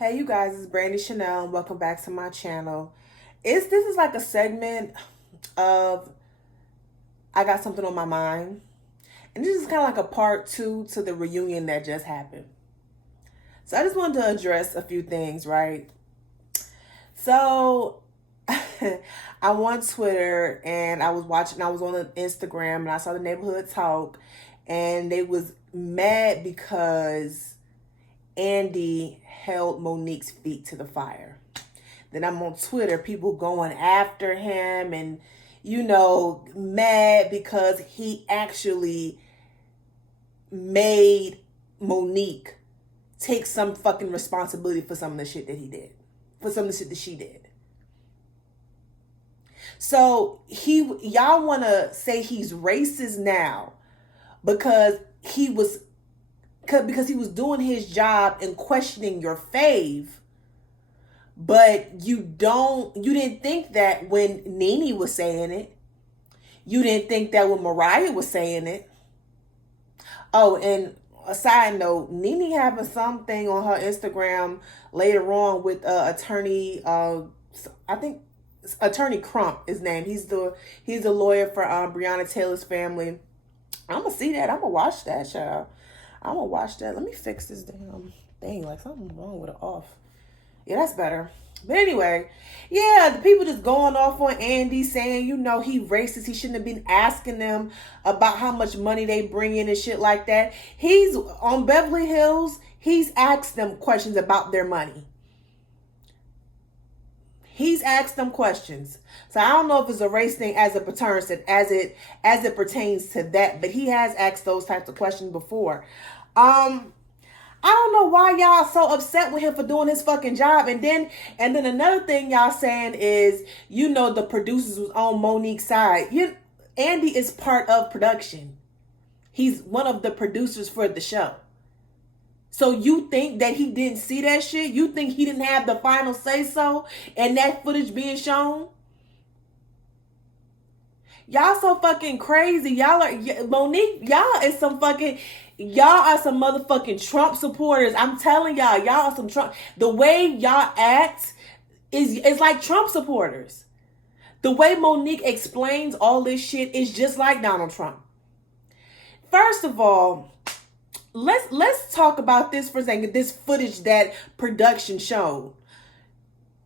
Hey you guys, it's Brandy Chanel and welcome back to my channel. This is like a segment of I got something on my mind. And this is kind of like a part two to the reunion that just happened. So I just wanted to address a few things, right? So I'm on Twitter and I was on Instagram and I saw the neighborhood talk and they was mad because Andy held Monique's feet to the fire. Then I'm on Twitter, people going after him and, mad because he actually made Monique take some fucking responsibility for some of the shit that he did, for some of the shit that she did. So y'all want to say he's racist now because he was doing his job and questioning your fave. But you didn't think that when Nene was saying it. You didn't think that when Mariah was saying it. Oh, and a side note, Nene having something on her Instagram later on with attorney, I think Attorney Crump is named. He's the lawyer for Breonna Taylor's family. I'm gonna see that. I'm gonna watch that, child. I'm gonna watch that. Let me fix this damn thing. Like something wrong with it off. Yeah, that's better. But anyway, yeah, the people just going off on Andy saying, he racist. He shouldn't have been asking them about how much money they bring in and shit like that. He's on Beverly Hills. He's asked them questions about their money. He's asked them questions. So I don't know if it's a race thing as it pertains to that, but he has asked those types of questions before. I don't know why y'all so upset with him for doing his fucking job. And then another thing y'all saying is, the producers was on Monique's side. Andy is part of production. He's one of the producers for the show. So you think that he didn't see that shit? You think he didn't have the final say so and that footage being shown? Y'all so fucking crazy. Monique, y'all are some motherfucking Trump supporters. I'm telling y'all are some Trump. The way y'all act is like Trump supporters. The way Monique explains all this shit is just like Donald Trump. First of all, let's talk about this for a second. This footage that production showed.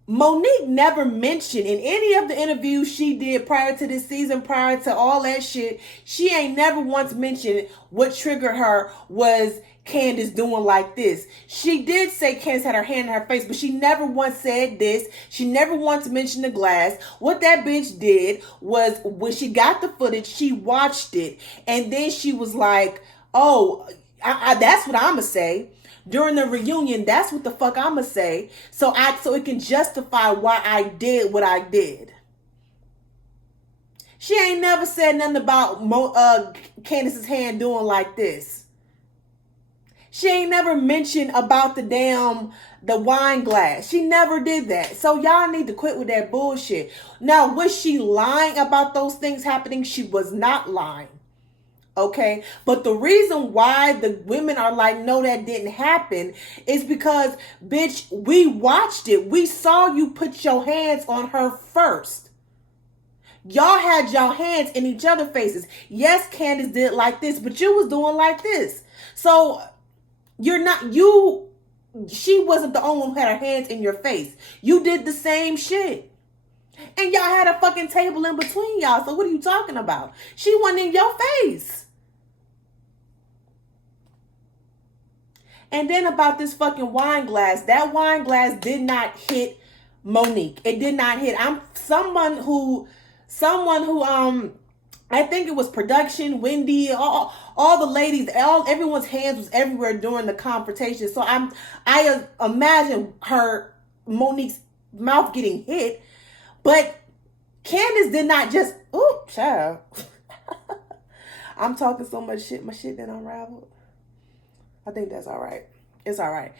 Monique never mentioned in any of the interviews she did prior to this season, prior to all that shit, she ain't never once mentioned what triggered her was Candace doing like this. She did say Candace had her hand in her face, but she never once said this. She never once mentioned the glass. What that bitch did was when she got the footage, she watched it, and then she was like, oh, that's what I'ma say. During the reunion, that's what the fuck I'ma say. So it can justify why I did what I did. She ain't never said nothing about Candace's hand doing like this. She ain't never mentioned about the wine glass. She never did that. So y'all need to quit with that bullshit. Now, was she lying about those things happening? She was not lying. Okay, but the reason why the women are like, no, that didn't happen is because, bitch, we watched it. We saw you put your hands on her first. Y'all had your hands in each other's faces. Yes, Candace did like this, but you was doing like this. So she wasn't the only one who had her hands in your face. You did the same shit. And y'all had a fucking table in between y'all. So what are you talking about? She wasn't in your face. And then about this fucking wine glass. That wine glass did not hit Monique. It did not hit. I'm someone who I think it was production, Wendy, all the ladies, everyone's hands was everywhere during the confrontation. So I imagine Monique's mouth getting hit, but Candace did not just, ooh, child. I'm talking so much shit, my shit didn't unravel. I think that's all right. It's all right.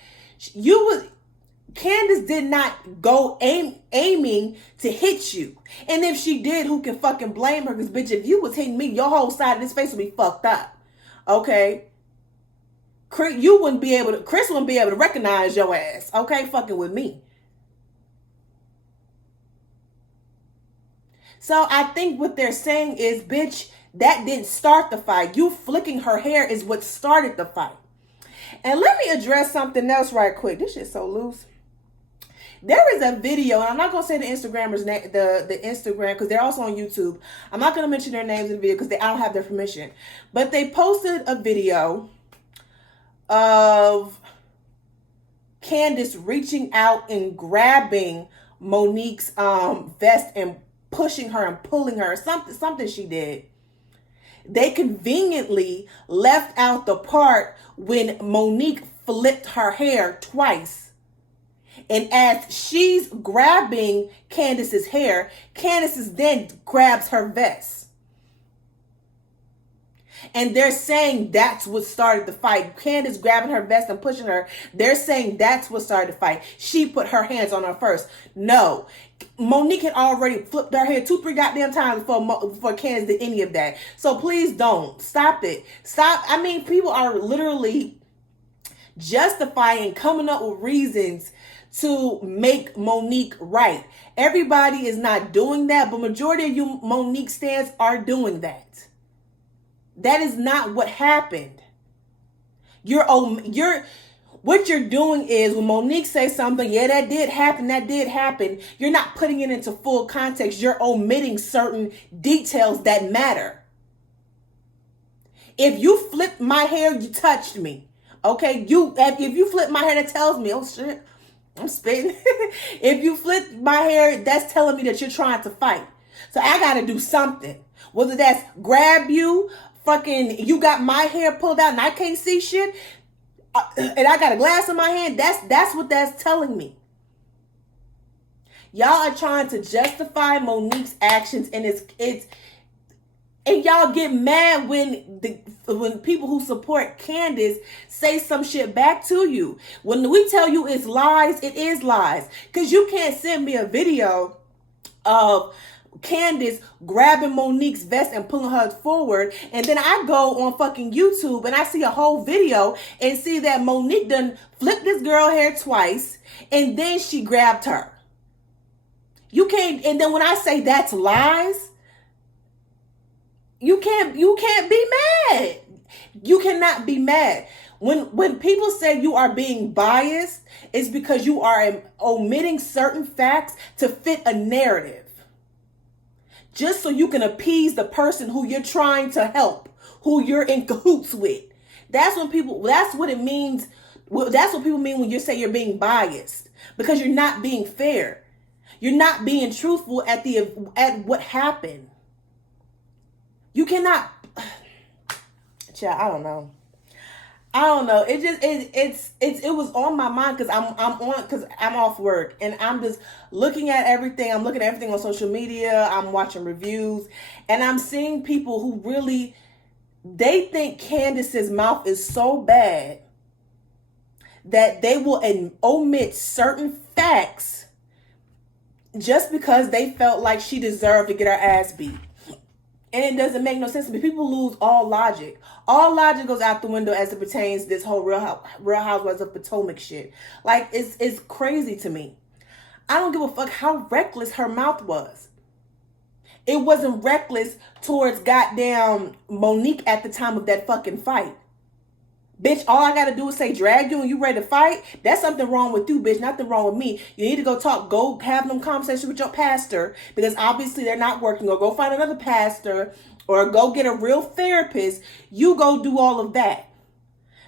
Candace did not go aiming to hit you. And if she did, who can fucking blame her? Because, bitch, if you was hitting me, your whole side of this face would be fucked up. Okay? Chris wouldn't be able to recognize your ass, okay, fucking with me. So I think what they're saying is, bitch, that didn't start the fight. You flicking her hair is what started the fight. And let me address something else right quick. This shit's so loose. There is a video, and I'm not gonna say the Instagrammers name, the Instagram, because they're also on YouTube. I'm not gonna mention their names in the video because I don't have their permission. But they posted a video of Candace reaching out and grabbing Monique's vest and pushing her and pulling her. Something she did. They conveniently left out the part when Monique flipped her hair twice. And as she's grabbing Candace's hair, Candace then grabs her vest. And they're saying that's what started the fight. Candace grabbing her vest and pushing her. They're saying that's what started the fight. She put her hands on her first. No. Monique had already flipped her hair 2-3 goddamn times before Candace did any of that. So please don't. Stop it. Stop. I mean, people are literally justifying, coming up with reasons to make Monique right. Everybody is not doing that, but majority of you Monique stans are doing that. That is not what happened. What you're doing is when Monique says something, yeah, that did happen. You're not putting it into full context. You're omitting certain details that matter. If you flipped my hair, you touched me. Okay, if you flip my hair, that tells me, oh shit, I'm spitting. If you flip my hair, that's telling me that you're trying to fight. So I got to do something. Whether that's grab you, fucking, you got my hair pulled out and I can't see shit, and I got a glass in my hand, that's what that's telling me. Y'all are trying to justify Monique's actions, and it's and y'all get mad when people who support Candace say some shit back to you. When we tell you it's lies, it is lies. Because you can't send me a video of Candace grabbing Monique's vest and pulling her forward, and then I go on fucking YouTube and I see a whole video and see that Monique done flipped this girl hair twice and then she grabbed her. You can't, and then when I say that's lies, you can't be mad. You cannot be mad. When people say you are being biased, it's because you are omitting certain facts to fit a narrative. Just so you can appease the person who you're trying to help, who you're in cahoots with. That's what it means. That's what people mean when you say you're being biased, because you're not being fair. You're not being truthful at what happened. You cannot. Child, I don't know. It was on my mind because I'm off work and I'm just looking at everything. I'm looking at everything on social media. I'm watching reviews and I'm seeing people who really, they think Candace's mouth is so bad that they will omit certain facts just because they felt like she deserved to get her ass beat. And it doesn't make no sense to me. People lose all logic. All logic goes out the window as it pertains to this whole Real Housewives of Potomac shit. Like, it's crazy to me. I don't give a fuck how reckless her mouth was. It wasn't reckless towards goddamn Monique at the time of that fucking fight. Bitch, all I gotta do is say drag you and you ready to fight? That's something wrong with you, bitch. Nothing wrong with me. You need to go have them conversations with your pastor, because obviously they're not working, or go find another pastor, or go get a real therapist. You go do all of that.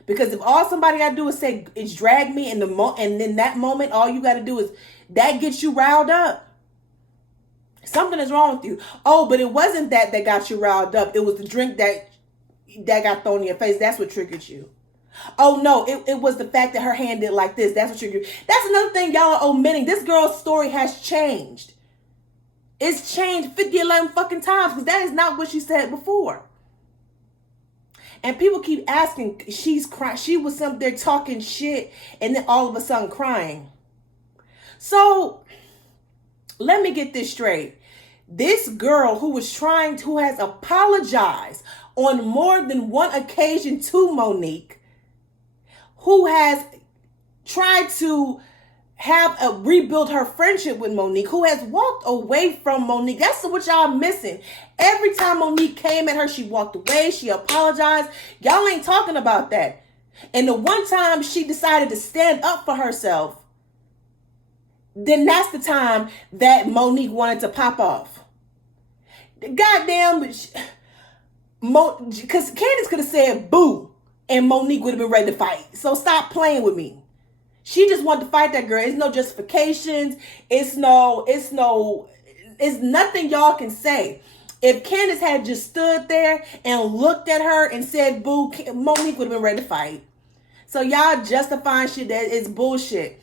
Because if all somebody gotta do is say, it's drag me, and in that moment, all you gotta do is, that gets you riled up. Something is wrong with you. Oh, but it wasn't that got you riled up. It was the drink that got thrown in your face. That's what triggered you. Oh no, it was the fact that her hand did like this. That's what triggered you. That's another thing y'all are omitting. This girl's story has changed. It's changed 11 fucking times, because that is not what she said before. And people keep asking, she's crying. She was up there talking shit and then all of a sudden crying. So let me get this straight. This girl who has apologized on more than one occasion to Monique, who has tried to rebuild her friendship with Monique, who has walked away from Monique. That's what y'all missing. Every time Monique came at her, she walked away, she apologized. Y'all ain't talking about that. And the one time she decided to stand up for herself, then that's the time that Monique wanted to pop off. Goddamn, because Candace could have said boo, and Monique would have been ready to fight. So stop playing with me. She just wanted to fight that girl. It's no justifications. It's nothing y'all can say. If Candace had just stood there and looked at her and said boo, Monique would have been ready to fight. So y'all justifying shit that is bullshit.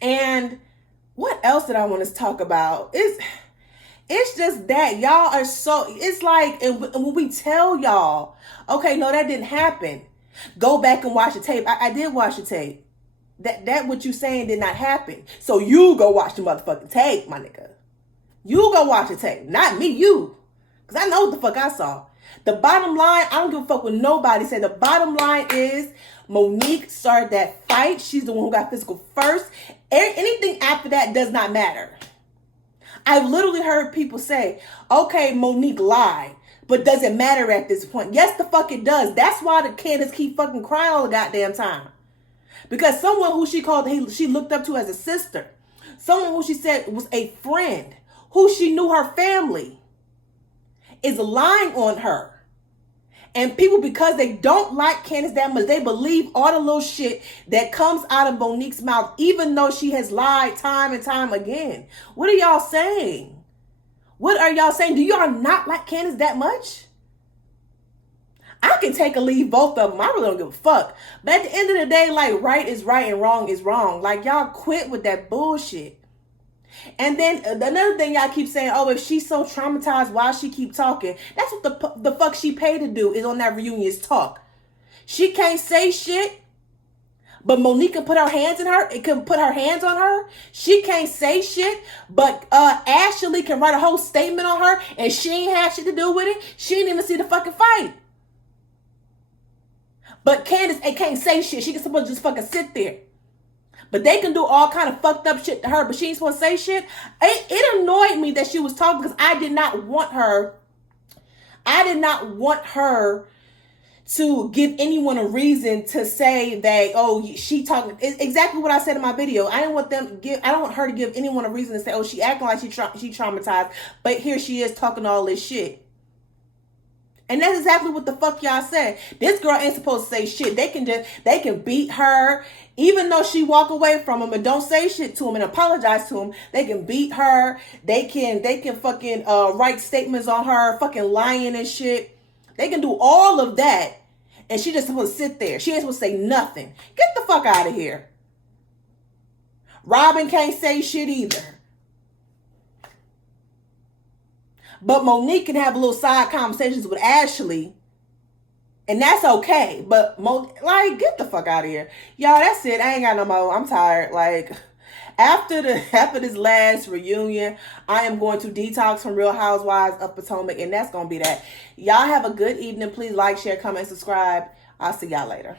And what else did I want to talk about? It's just that y'all are so, it's like, and when we tell y'all, okay, no, that didn't happen. Go back and watch the tape. I did watch the tape. That what you saying did not happen. So you go watch the motherfucking tape, my nigga. You go watch the tape. Not me, you. Because I know what the fuck I saw. The bottom line, I don't give a fuck what nobody said. The bottom line is Monique started that fight. She's the one who got physical first. Anything after that does not matter. I've literally heard people say, okay, Monique lied. But does it matter at this point? Yes, the fuck it does. That's why the Candace keep fucking crying all the goddamn time. Because someone who she looked up to as a sister, someone who she said was a friend, who she knew her family, is lying on her. And people, because they don't like Candace that much, they believe all the little shit that comes out of Monique's mouth, even though she has lied time and time again. What are y'all saying? What are y'all saying? Do y'all not like Candace that much? I can take or leave both of them. I really don't give a fuck. But at the end of the day, like, right is right and wrong is wrong. Like, y'all quit with that bullshit. And then another thing y'all keep saying, oh, if she's so traumatized, why she keep talking? That's what the fuck she paid to do, is on that reunion, is talk. She can't say shit, but Monique can put her hands in her. It can put her hands on her. She can't say shit, but Ashley can write a whole statement on her, and she ain't had shit to do with it. She didn't even see the fucking fight. But Candace can't say shit. She can supposed to just fucking sit there. But they can do all kind of fucked up shit to her, but she ain't supposed to say shit. It annoyed me that she was talking, because I did not want her to give anyone a reason to say that, oh, she talking. Exactly what I said in my video. I don't want her to give anyone a reason to say, oh, she acting like she traumatized, but here she is talking all this shit. And that's exactly what the fuck y'all said. This girl ain't supposed to say shit. They can beat her, even though she walk away from him and don't say shit to him and apologize to him. They can beat her. They can fucking write statements on her, fucking lying and shit. They can do all of that, and she just supposed to sit there. She ain't supposed to say nothing. Get the fuck out of here. Robin can't say shit either. But Monique can have a little side conversations with Ashley, and that's okay. But get the fuck out of here, y'all. That's it. I ain't got no more. I'm tired. Like, after this last reunion, I am going to detox from Real Housewives of Potomac, and that's gonna be that. Y'all have a good evening. Please like, share, comment, subscribe. I'll see y'all later.